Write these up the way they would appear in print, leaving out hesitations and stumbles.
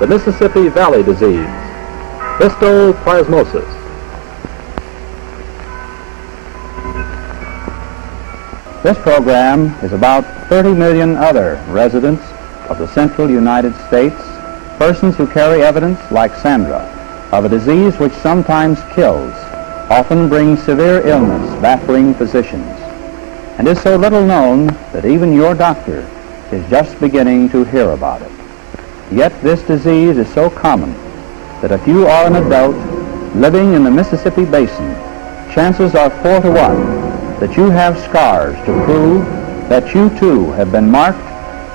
the Mississippi Valley disease, Histoplasmosis. This program is about 30 million other residents of the central United States, persons who carry evidence, like Sandra, of a disease which sometimes kills, often brings severe illness, baffling physicians, and is so little known that even your doctor is just beginning to hear about it. Yet this disease is so common that if you are an adult living in the Mississippi Basin, chances are 4 to 1 that you have scars to prove that you too have been marked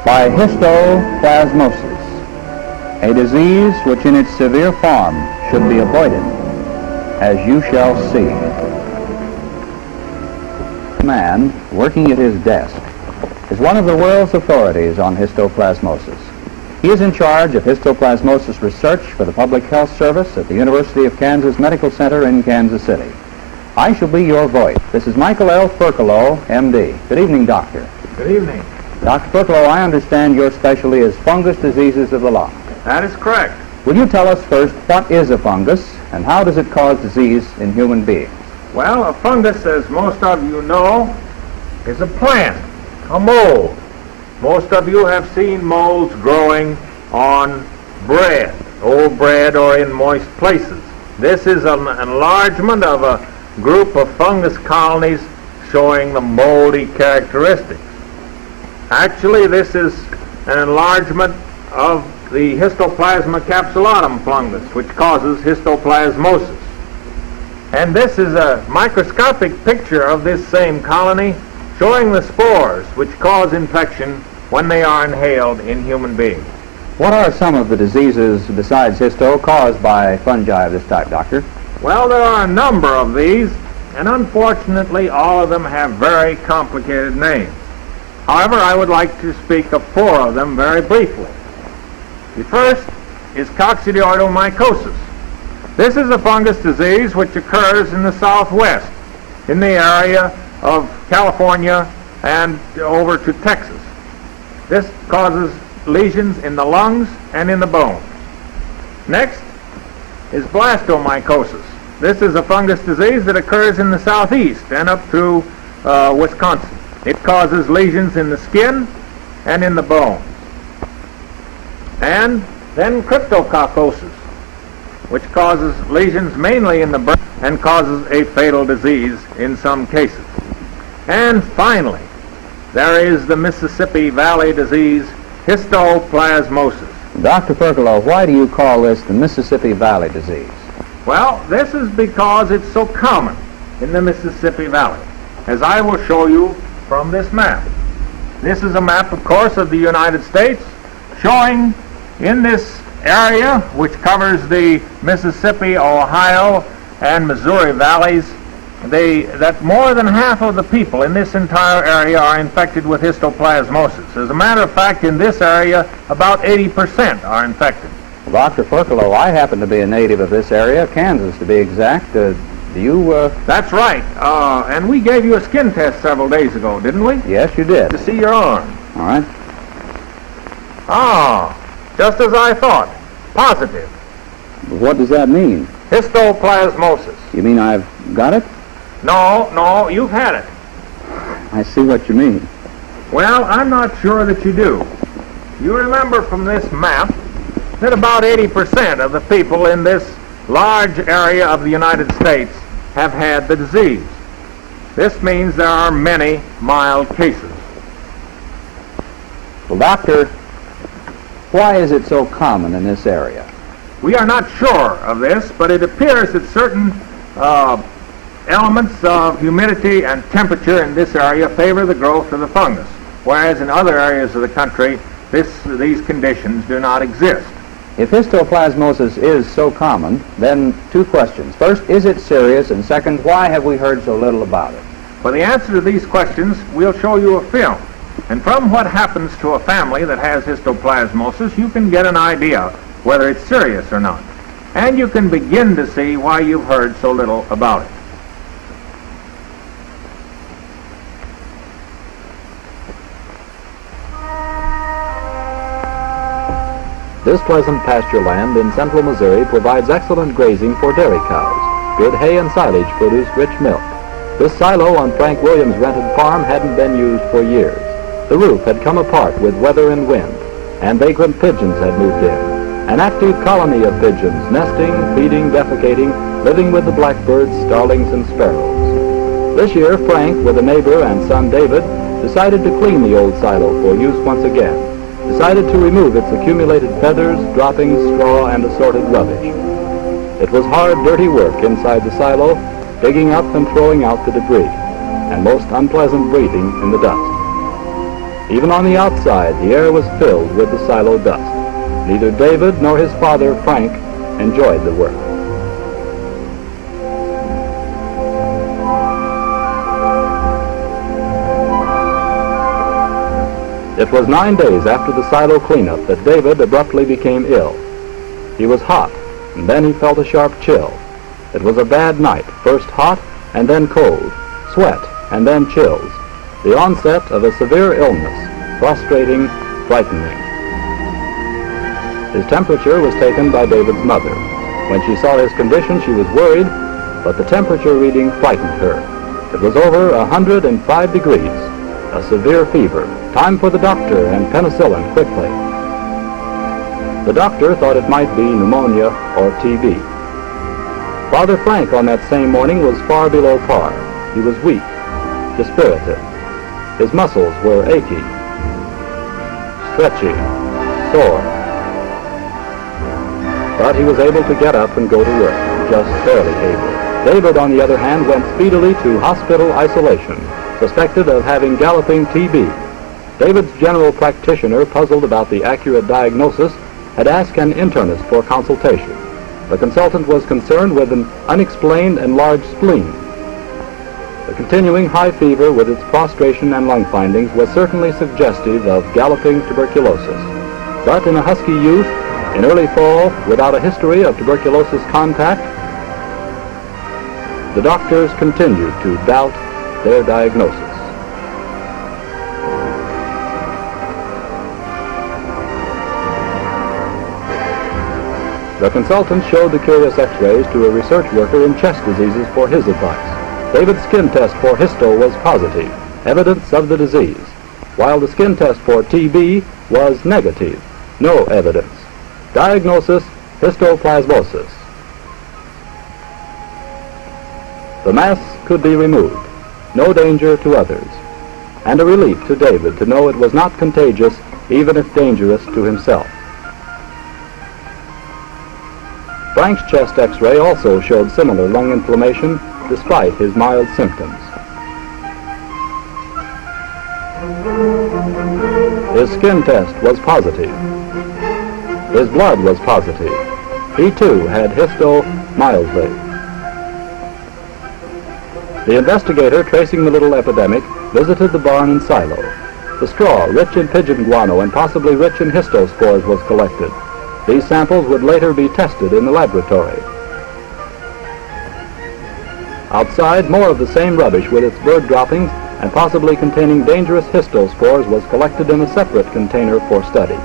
by histoplasmosis, a disease which in its severe form should be avoided, as you shall see. A man working at his desk is one of the world's authorities on histoplasmosis. He is in charge of histoplasmosis research for the Public Health Service at the University of Kansas Medical Center in Kansas City. I shall be your voice. This is Michael L. Furcolo, M.D. Good evening, Doctor. Good evening. Dr. Furcolo, I understand your specialty is fungus diseases of the lung. That is correct. Will you tell us first what is a fungus and how does it cause disease in human beings? Well, a fungus, as most of you know, is a plant, a mold. Most of you have seen molds growing on bread, old bread, or in moist places. This is an enlargement of a group of fungus colonies showing the moldy characteristics. Actually, this is an enlargement of the Histoplasma capsulatum fungus, which causes histoplasmosis. And this is a microscopic picture of this same colony showing the spores which cause infection when they are inhaled in human beings. What are some of the diseases besides histo caused by fungi of this type, Doctor? Well, there are a number of these, and unfortunately all of them have very complicated names. However, I would like to speak of 4 of them very briefly. The first is coccidioidomycosis. This is a fungus disease which occurs in the southwest, in the area of California and over to Texas. This causes lesions in the lungs and in the bones. Next is blastomycosis. This is a fungus disease that occurs in the southeast and up through Wisconsin. It causes lesions in the skin and in the bones. And then cryptococcosis, which causes lesions mainly in the brain and causes a fatal disease in some cases. And finally, there is the Mississippi Valley disease, histoplasmosis. Dr. Furcolo, why do you call this the Mississippi Valley disease? Well, this is because it's so common in the Mississippi Valley, as I will show you from this map. This is a map, of course, of the United States, showing in this area, which covers the Mississippi, Ohio, and Missouri valleys, that more than half of the people in this entire area are infected with histoplasmosis. As a matter of fact, in this area, about 80% are infected. Well, Dr. Furcolo, I happen to be a native of this area, Kansas to be exact. Do you... That's right. And we gave you a skin test several days ago, didn't we? Yes, you did. To see your arm. All right. Ah, just as I thought. Positive. What does that mean? Histoplasmosis. You mean I've got it? No, you've had it. I see what you mean. Well, I'm not sure that you do. You remember from this map that about 80% of the people in this large area of the United States have had the disease. This means there are many mild cases. Well, Doctor, why is it so common in this area? We are not sure of this, but it appears that certain elements of humidity and temperature in this area favor the growth of the fungus, whereas in other areas of the country, these conditions do not exist. If histoplasmosis is so common, then 2 questions. First, is it serious? And second, why have we heard so little about it? For the answer to these questions, we'll show you a film. And from what happens to a family that has histoplasmosis, you can get an idea whether it's serious or not. And you can begin to see why you've heard so little about it. This pleasant pasture land in central Missouri provides excellent grazing for dairy cows. Good hay and silage produce rich milk. This silo on Frank Williams' rented farm hadn't been used for years. The roof had come apart with weather and wind, and vagrant pigeons had moved in. An active colony of pigeons, nesting, feeding, defecating, living with the blackbirds, starlings, and sparrows. This year, Frank, with a neighbor and son David, decided to clean the old silo for use once again, decided to remove its accumulated feathers, droppings, straw, and assorted rubbish. It was hard, dirty work inside the silo, digging up and throwing out the debris, and most unpleasant breathing in the dust. Even on the outside, the air was filled with the silo dust. Neither David nor his father, Frank, enjoyed the work. It was 9 days after the silo cleanup that David abruptly became ill. He was hot, and then he felt a sharp chill. It was a bad night, first hot and then cold, sweat and then chills, the onset of a severe illness, prostrating, frightening. His temperature was taken by David's mother. When she saw his condition, she was worried, but the temperature reading frightened her. It was over 105 degrees, a severe fever. Time for the doctor and penicillin quickly. The doctor thought it might be pneumonia or TB. Father Frank on that same morning was far below par. He was weak, dispirited. His muscles were achy, stretchy, sore. But he was able to get up and go to work, just barely able. David, on the other hand, went speedily to hospital isolation, suspected of having galloping TB. David's general practitioner, puzzled about the accurate diagnosis, had asked an internist for consultation. The consultant was concerned with an unexplained enlarged spleen. The continuing high fever with its prostration and lung findings was certainly suggestive of galloping tuberculosis. But in a husky youth, in early fall, without a history of tuberculosis contact, the doctors continued to doubt their diagnosis. The consultant showed the curious x-rays to a research worker in chest diseases for his advice. David's skin test for histo was positive, evidence of the disease, while the skin test for TB was negative, no evidence. Diagnosis, histoplasmosis. The mass could be removed, no danger to others, and a relief to David to know it was not contagious, even if dangerous to himself. Frank's chest x-ray also showed similar lung inflammation despite his mild symptoms. His skin test was positive. His blood was positive. He too had histo mildly. The investigator, tracing the little epidemic, visited the barn and silo. The straw, rich in pigeon guano and possibly rich in histospores, was collected. These samples would later be tested in the laboratory. Outside, more of the same rubbish with its bird droppings and possibly containing dangerous histospores was collected in a separate container for study.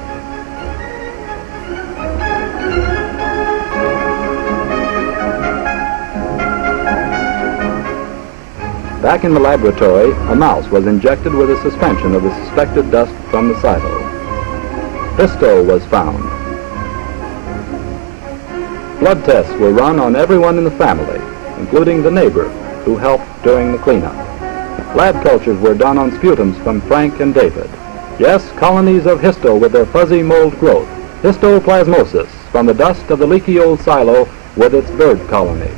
Back in the laboratory, a mouse was injected with a suspension of the suspected dust from the silo. Histo was found. Blood tests were run on everyone in the family, including the neighbor who helped during the cleanup. Lab cultures were done on sputums from Frank and David. Yes, colonies of histo with their fuzzy mold growth. Histoplasmosis from the dust of the leaky old silo with its bird colony.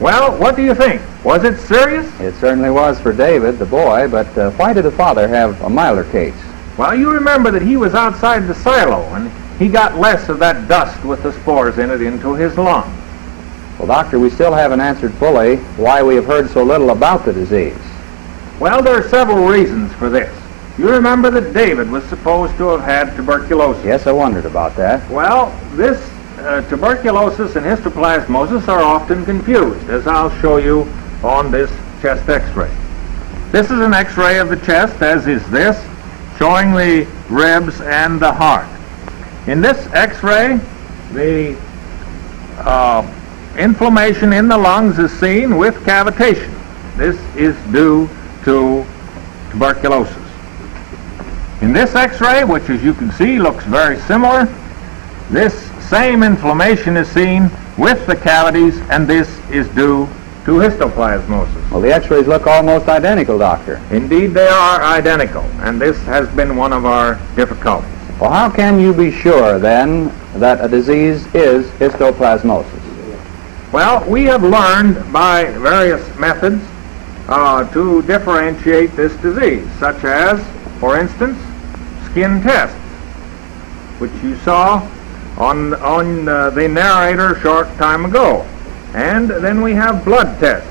Well, what do you think? Was it serious? It certainly was for David, the boy, but why did the father have a milder case? Well, you remember that he was outside the silo, and he got less of that dust with the spores in it into his lungs. Well, Doctor, we still haven't answered fully why we have heard so little about the disease. Well, there are several reasons for this. You remember that David was supposed to have had tuberculosis. Yes, I wondered about that. Well, this tuberculosis and histoplasmosis are often confused, as I'll show you on this chest x-ray. This is an x-ray of the chest, as is this, showing the ribs and the heart. In this X-ray, the inflammation in the lungs is seen with cavitation. This is due to tuberculosis. In this X-ray, which as you can see looks very similar, this same inflammation is seen with the cavities, and this is due to histoplasmosis. Well, the X-rays look almost identical, Doctor. Indeed, they are identical, and this has been one of our difficulties. Well, how can you be sure, then, that a disease is histoplasmosis? Well, we have learned by various methods to differentiate this disease, such as, for instance, skin tests, which you saw on the narrator a short time ago. And then we have blood tests,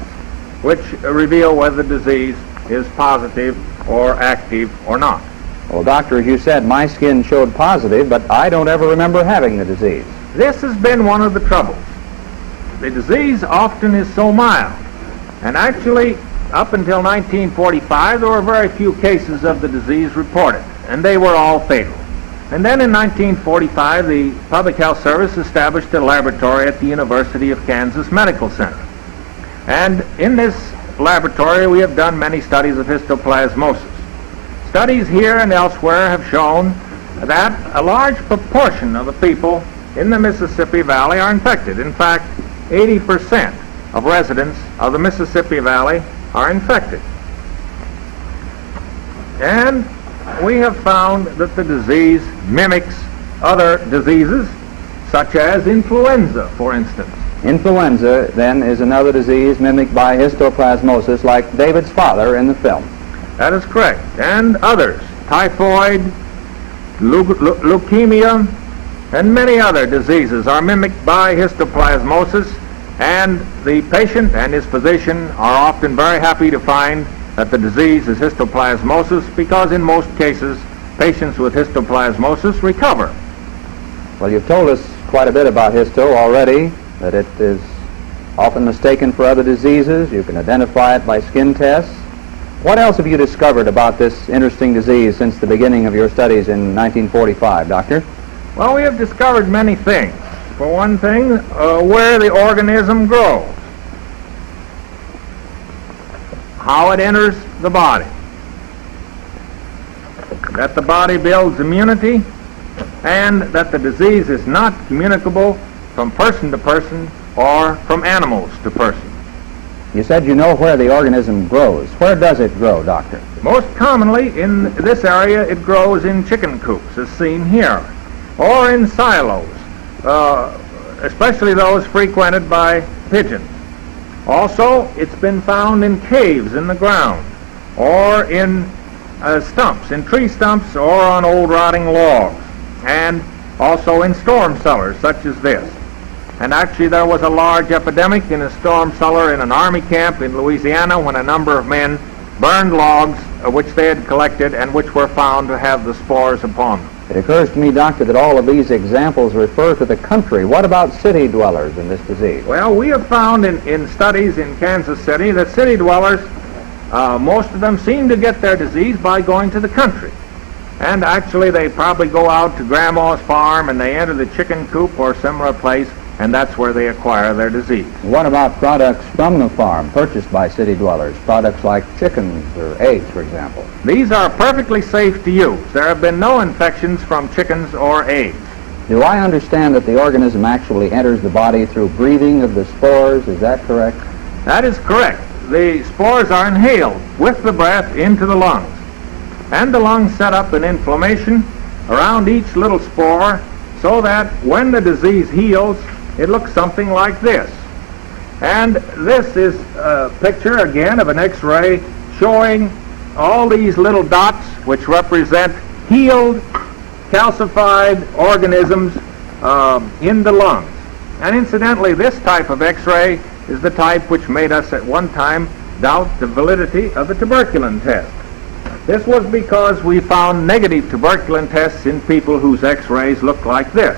which reveal whether the disease is positive or active or not. Well, Doctor, as you said, my skin showed positive, but I don't ever remember having the disease. This has been one of the troubles. The disease often is so mild, and actually, up until 1945, there were very few cases of the disease reported, and they were all fatal. And then in 1945, the Public Health Service established a laboratory at the University of Kansas Medical Center. And in this laboratory, we have done many studies of histoplasmosis. Studies here and elsewhere have shown that a large proportion of the people in the Mississippi Valley are infected. In fact, 80% of residents of the Mississippi Valley are infected. And we have found that the disease mimics other diseases, such as influenza, for instance. Influenza, then, is another disease mimicked by histoplasmosis, like David's father in the film. That is correct. And others, typhoid, leukemia, and many other diseases are mimicked by histoplasmosis, and the patient and his physician are often very happy to find that the disease is histoplasmosis, because in most cases, patients with histoplasmosis recover. Well, you've told us quite a bit about histo already, that it is often mistaken for other diseases. You can identify it by skin tests. What else have you discovered about this interesting disease since the beginning of your studies in 1945, Doctor? Well, we have discovered many things. For one thing, where the organism grows, how it enters the body, that the body builds immunity, and that the disease is not communicable from person to person or from animals to person. You said you know where the organism grows. Where does it grow, Doctor? Most commonly in this area it grows in chicken coops, as seen here, or in silos, especially those frequented by pigeons. Also, it's been found in caves in the ground, or in stumps, in tree stumps, or on old rotting logs, and also in storm cellars such as this. And actually there was a large epidemic in a storm cellar in an army camp in Louisiana when a number of men burned logs which they had collected and which were found to have the spores upon them. It occurs to me, Doctor, that all of these examples refer to the country. What about city dwellers in this disease? Well, we have found in studies in Kansas City that city dwellers, most of them seem to get their disease by going to the country. And actually they probably go out to grandma's farm and they enter the chicken coop or similar place, and that's where they acquire their disease. What about products from the farm purchased by city dwellers? Products like chickens or eggs, for example. These are perfectly safe to use. There have been no infections from chickens or eggs. Do I understand that the organism actually enters the body through breathing of the spores? Is that correct? That is correct. The spores are inhaled with the breath into the lungs. And the lungs set up an inflammation around each little spore so that when the disease heals, it looks something like this. And this is a picture, again, of an X-ray showing all these little dots which represent healed, calcified organisms in the lungs. And incidentally, this type of X-ray is the type which made us at one time doubt the validity of the tuberculin test. This was because we found negative tuberculin tests in people whose X-rays looked like this.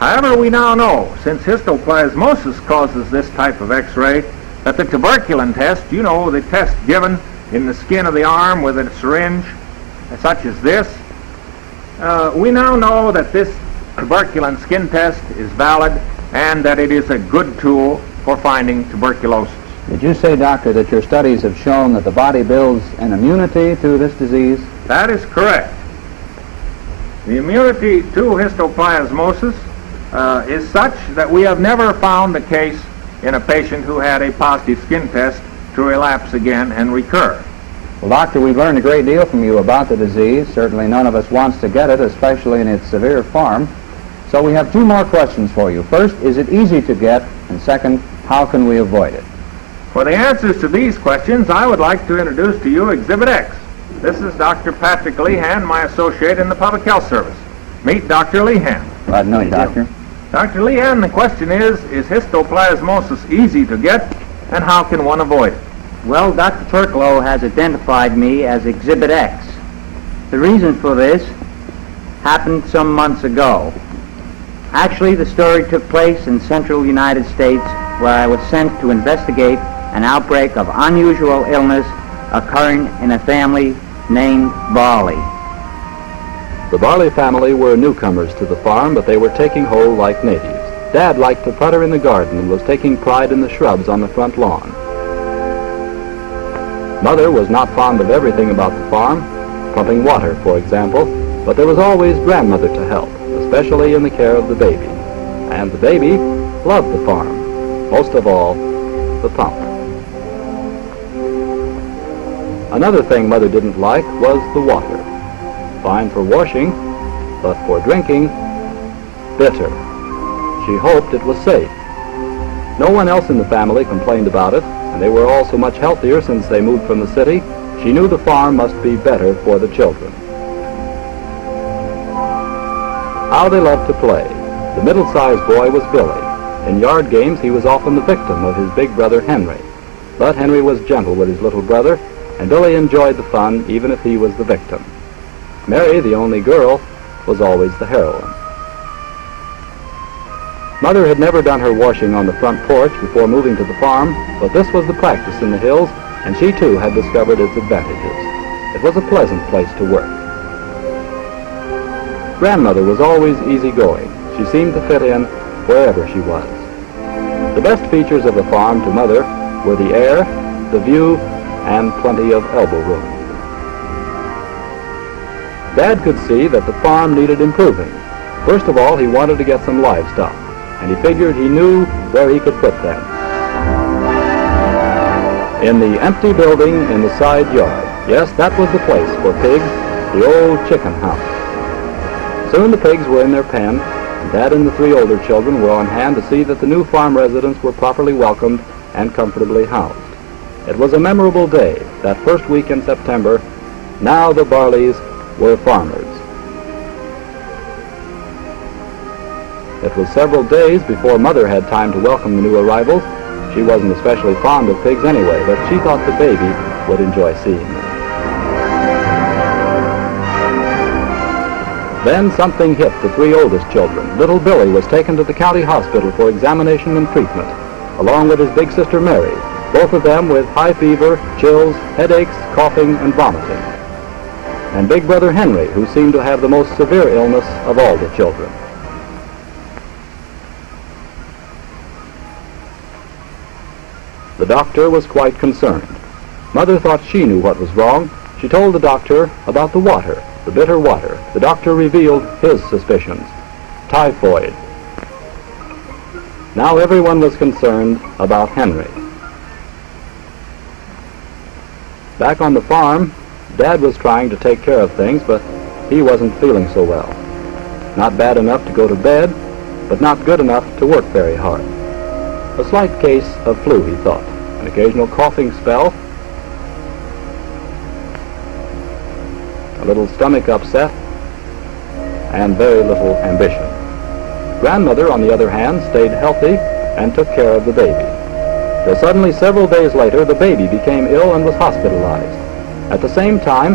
However, we now know, since histoplasmosis causes this type of X-ray, that the tuberculin test, you know, the test given in the skin of the arm with a syringe, such as this, we now know that this tuberculin skin test is valid and that it is a good tool for finding tuberculosis. Did you say, doctor, that your studies have shown that the body builds an immunity to this disease? That is correct. The immunity to histoplasmosis is such that we have never found the case in a patient who had a positive skin test to relapse again and recur. Well, doctor, we've learned a great deal from you about the disease. Certainly none of us wants to get it, especially in its severe form. So we have two more questions for you. First, is it easy to get? And second, how can we avoid it? For the answers to these questions, I would like to introduce to you Exhibit X. This is Dr. Patrick Lehan, my associate in the Public Health Service. Meet Dr. Lehan. Glad to know you, doctor. Dr. Lehan, the question is histoplasmosis easy to get, and how can one avoid it? Well, Dr. Turklow has identified me as Exhibit X. The reason for this happened some months ago. Actually, the story took place in central United States, where I was sent to investigate an outbreak of unusual illness occurring in a family named Barley. The Barley family were newcomers to the farm, but they were taking hold like natives. Dad liked to putter in the garden and was taking pride in the shrubs on the front lawn. Mother was not fond of everything about the farm, pumping water, for example, but there was always grandmother to help, especially in the care of the baby. And the baby loved the farm, most of all, the pump. Another thing Mother didn't like was the water. Fine for washing, but for drinking, bitter. She hoped it was safe. No one else in the family complained about it, and they were all so much healthier since they moved from the city. She knew the farm must be better for the children. How they loved to play. The middle-sized boy was Billy. In yard games, he was often the victim of his big brother Henry. But Henry was gentle with his little brother, and Billy enjoyed the fun even if he was the victim. Mary, the only girl, was always the heroine. Mother had never done her washing on the front porch before moving to the farm, but this was the practice in the hills, and she too had discovered its advantages. It was a pleasant place to work. Grandmother was always easygoing. She seemed to fit in wherever she was. The best features of the farm to Mother were the air, the view, and plenty of elbow room. Dad could see that the farm needed improving. First of all, he wanted to get some livestock, and he figured he knew where he could put them. In the empty building in the side yard. Yes, that was the place for pigs, the old chicken house. Soon the pigs were in their pen, and Dad and the three older children were on hand to see that the new farm residents were properly welcomed and comfortably housed. It was a memorable day, that first week in September. Now the Barleys were farmers. It was several days before Mother had time to welcome the new arrivals. She wasn't especially fond of pigs anyway, but she thought the baby would enjoy seeing them. Then something hit the three oldest children. Little Billy was taken to the county hospital for examination and treatment, along with his big sister Mary, both of them with high fever, chills, headaches, coughing, and vomiting. And big brother Henry, who seemed to have the most severe illness of all the children. The doctor was quite concerned. Mother thought she knew what was wrong. She told the doctor about the water, the bitter water. The doctor revealed his suspicions. Typhoid. Now everyone was concerned about Henry. Back on the farm, Dad was trying to take care of things, but he wasn't feeling so well. Not bad enough to go to bed, but not good enough to work very hard. A slight case of flu, he thought. An occasional coughing spell. A little stomach upset. And very little ambition. Grandmother, on the other hand, stayed healthy and took care of the baby. Till suddenly, several days later, the baby became ill and was hospitalized. At the same time,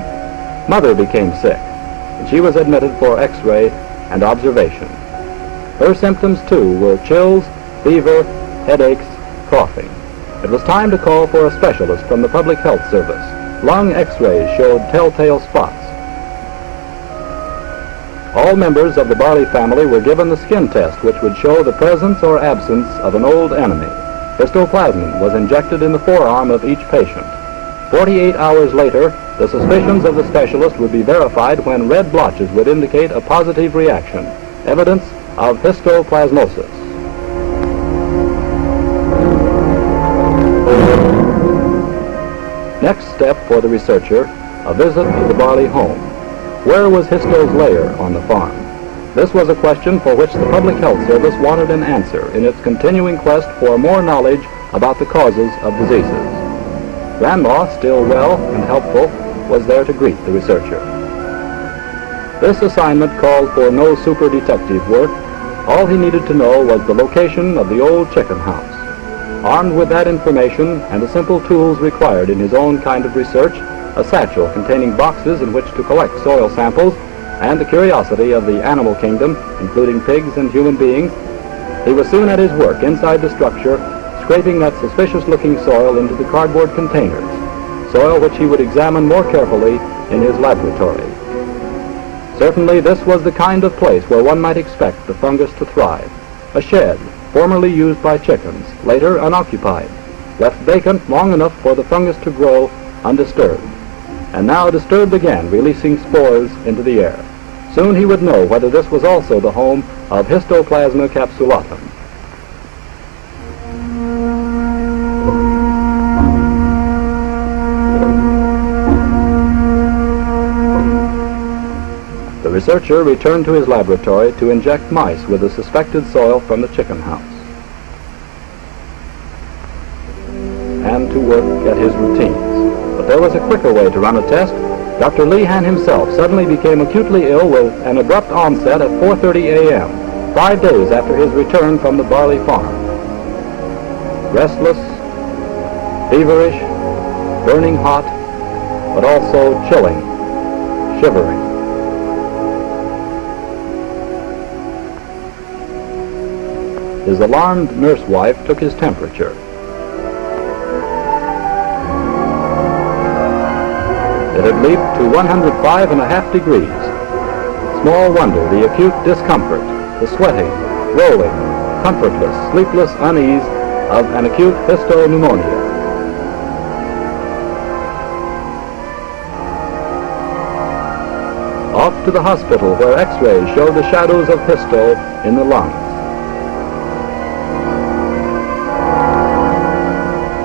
Mother became sick, and she was admitted for X-ray and observation. Her symptoms, too, were chills, fever, headaches, coughing. It was time to call for a specialist from the Public Health Service. Lung X-rays showed telltale spots. All members of the barley family were given the skin test, which would show the presence or absence of an old enemy. Histoplasm was injected in the forearm of each patient. 48 hours later, the suspicions of the specialist would be verified when red blotches would indicate a positive reaction, evidence of histoplasmosis. Next step for the researcher, a visit to the barley home. Where was Histo's lair on the farm? This was a question for which the Public Health Service wanted an answer in its continuing quest for more knowledge about the causes of diseases. Grandma, still well and helpful, was there to greet the researcher. This assignment called for no super detective work. All he needed to know was the location of the old chicken house. Armed with that information and the simple tools required in his own kind of research, a satchel containing boxes in which to collect soil samples, and the curiosity of the animal kingdom, including pigs and human beings, he was soon at his work inside the structure, scraping that suspicious-looking soil into the cardboard containers, soil which he would examine more carefully in his laboratory. Certainly this was the kind of place where one might expect the fungus to thrive. A shed, formerly used by chickens, later unoccupied, left vacant long enough for the fungus to grow undisturbed, and now disturbed again, releasing spores into the air. Soon he would know whether this was also the home of Histoplasma capsulatum. The researcher returned to his laboratory to inject mice with the suspected soil from the chicken house, and to work at his routines. But there was a quicker way to run a test. Dr. Lehan himself suddenly became acutely ill with an abrupt onset at 4:30 a.m., 5 days after his return from the barley farm. Restless, feverish, burning hot, but also chilling, shivering. His alarmed nurse wife took his temperature. It had leaped to 105.5 degrees. Small wonder the acute discomfort, the sweating, rolling, comfortless, sleepless unease of an acute histopneumonia. Off to the hospital where x-rays showed the shadows of histo in the lungs.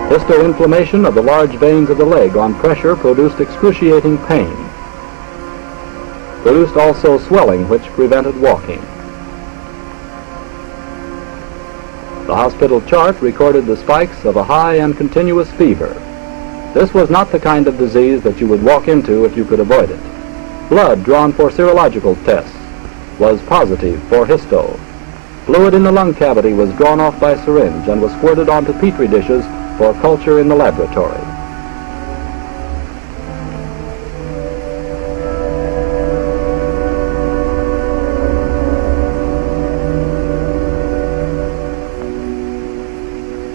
Histoinflammation of the large veins of the leg on pressure produced excruciating pain. Produced also swelling which prevented walking. The hospital chart recorded the spikes of a high and continuous fever. This was not the kind of disease that you would walk into if you could avoid it. Blood drawn for serological tests was positive for histo. Fluid in the lung cavity was drawn off by syringe and was squirted onto petri dishes for culture in the laboratory.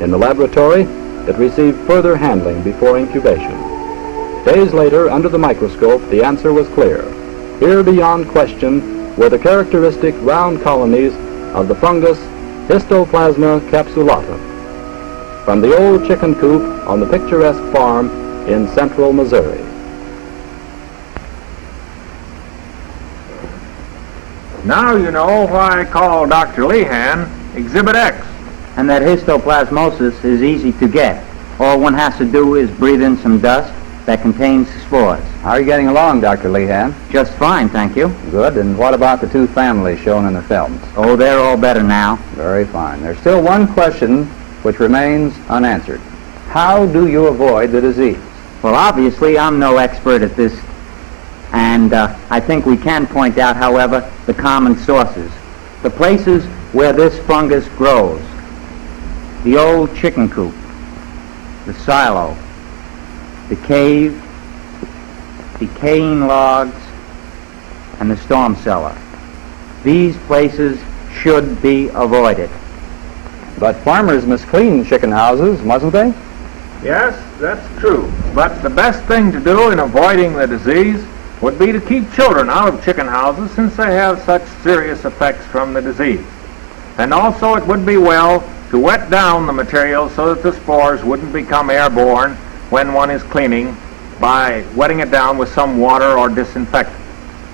In the laboratory, it received further handling before incubation. Days later, under the microscope, the answer was clear. Here, beyond question, were the characteristic round colonies of the fungus Histoplasma capsulatum, from the old chicken coop on the picturesque farm in central Missouri. Now you know why I call Dr. Lehan Exhibit X. And that histoplasmosis is easy to get. All one has to do is breathe in some dust that contains spores. How are you getting along, Dr. Lehan? Just fine, thank you. Good. And what about the two families shown in the films? Oh, they're all better now. Very fine. There's still one question which remains unanswered. How do you avoid the disease? Well, obviously, I'm no expert at this, and I think we can point out, however, the common sources, the places where this fungus grows. The old chicken coop, the silo, the cave, decaying logs, and the storm cellar. These places should be avoided. But farmers must clean chicken houses, mustn't they? Yes, that's true. But the best thing to do in avoiding the disease would be to keep children out of chicken houses since they have such serious effects from the disease. And also it would be well to wet down the material so that the spores wouldn't become airborne when one is cleaning by wetting it down with some water or disinfectant.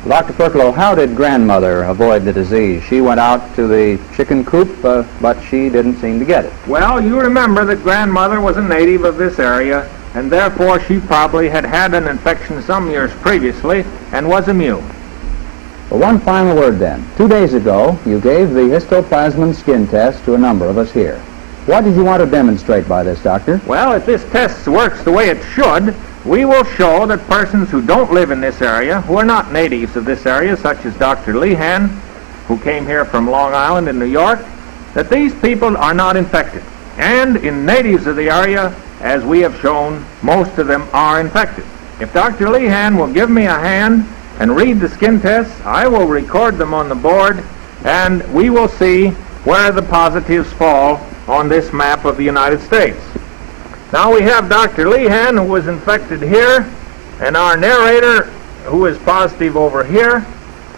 Dr. Furclow, how did grandmother avoid the disease? She went out to the chicken coop, but she didn't seem to get it. Well, you remember that grandmother was a native of this area, and therefore she probably had had an infection some years previously and was immune. Well, one final word then. 2 days ago, you gave the histoplasmin skin test to a number of us here. What did you want to demonstrate by this, Doctor? Well, if this test works the way it should, we will show that persons who don't live in this area, who are not natives of this area, such as Dr. Lehan, who came here from Long Island in New York, that these people are not infected. And in natives of the area, as we have shown, most of them are infected. If Dr. Lehan will give me a hand and read the skin tests, I will record them on the board, and we will see where the positives fall on this map of the United States. Now we have Dr. Lehan, who was infected here, and our narrator, who is positive over here.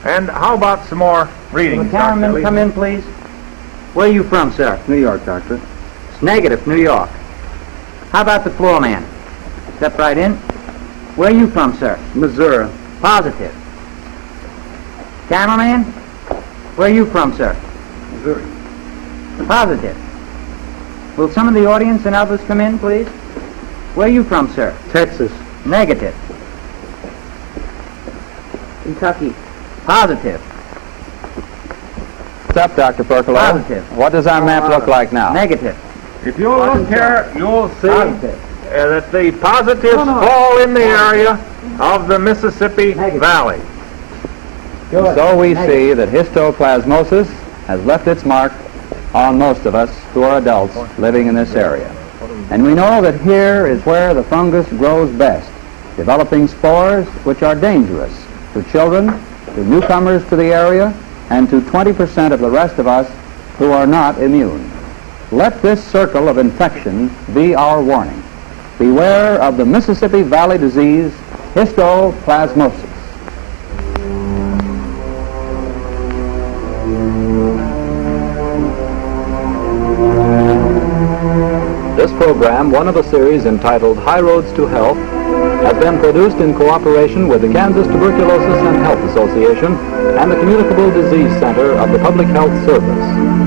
And how about some more reading? Will the cameraman come in, please? Where are you from, sir? New York, Doctor. It's negative, New York. How about the floor man? Step right in. Where are you from, sir? Missouri. Positive. Cameraman? Where are you from, sir? Missouri. Positive. Will some of the audience and others come in, please? Where are you from, sir? Texas. Negative. Kentucky. Positive. What's up, Dr. Furclow? Positive. What does our map look like now? Negative. If you look here, you'll see Positive. that the positives fall in the area of the Mississippi Valley. And so we see that histoplasmosis has left its mark on most of us who are adults living in this area. And we know that here is where the fungus grows best, developing spores which are dangerous to children, to newcomers to the area, and to 20% of the rest of us who are not immune. Let this circle of infection be our warning. Beware of the Mississippi Valley disease, histoplasmosis. This program, one of a series entitled High Roads to Health, has been produced in cooperation with the Kansas Tuberculosis and Health Association and the Communicable Disease Center of the Public Health Service.